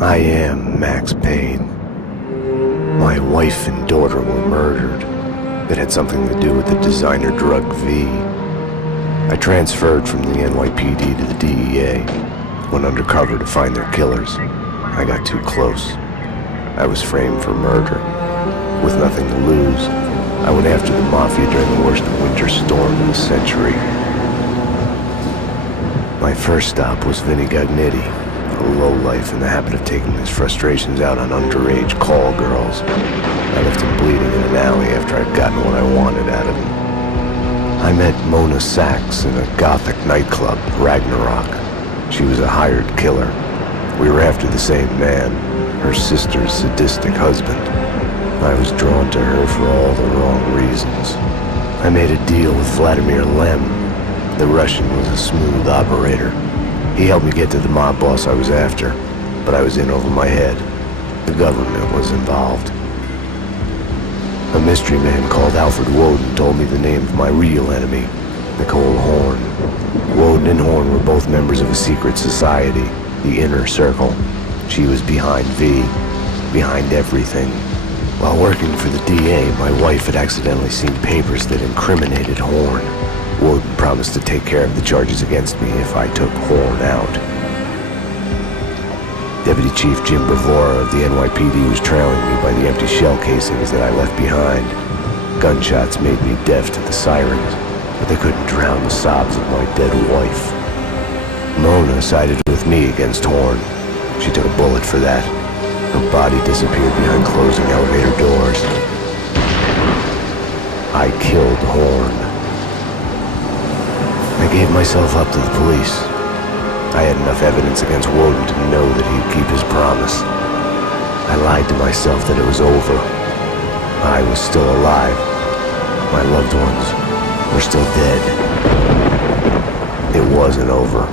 I am Max Payne. My wife and daughter were murdered. It had something to do with the designer drug V. I transferred from the NYPD to the DEA, went undercover to find their killers. I got too close. I was framed for murder. With nothing to lose, I went after the Mafia during the worst winter storm in a century. My first stop was Vinny Gagnetti, a lowlife in the habit of taking his frustrations out on underage call girls. I left him bleeding in an alley after I'd gotten what I wanted out of him. I met Mona Sachs in a gothic nightclub, Ragnarok. She was a hired killer. We were after the same man, her sister's sadistic husband. I was drawn to her for all the wrong reasons. I made a deal with Vladimir Lem. The Russian was a smooth operator. He helped me get to the mob boss I was after, but I was in over my head. The government was involved. A mystery man called Alfred Woden told me the name of my real enemy, Nicole Horn. Woden and Horn were both members of a secret society, the Inner Circle. She was behind V, behind everything. While working for the DA, my wife had accidentally seen papers that incriminated Horn. Woden promised to take care of the charges against me if I took Horn out. Deputy Chief Jim Bravura of the NYPD was trailing me by the empty shell casings that I left behind. Gunshots made me deaf to the sirens, but they couldn't drown the sobs of my dead wife. Mona sided with me against Horn. She took a bullet for that. Her body disappeared behind closing elevator doors. I killed Horn. I gave myself up to the police. I had enough evidence against Woden to know that he'd keep his promise. I lied to myself that it was over. I was still alive. My loved ones were still dead. It wasn't over.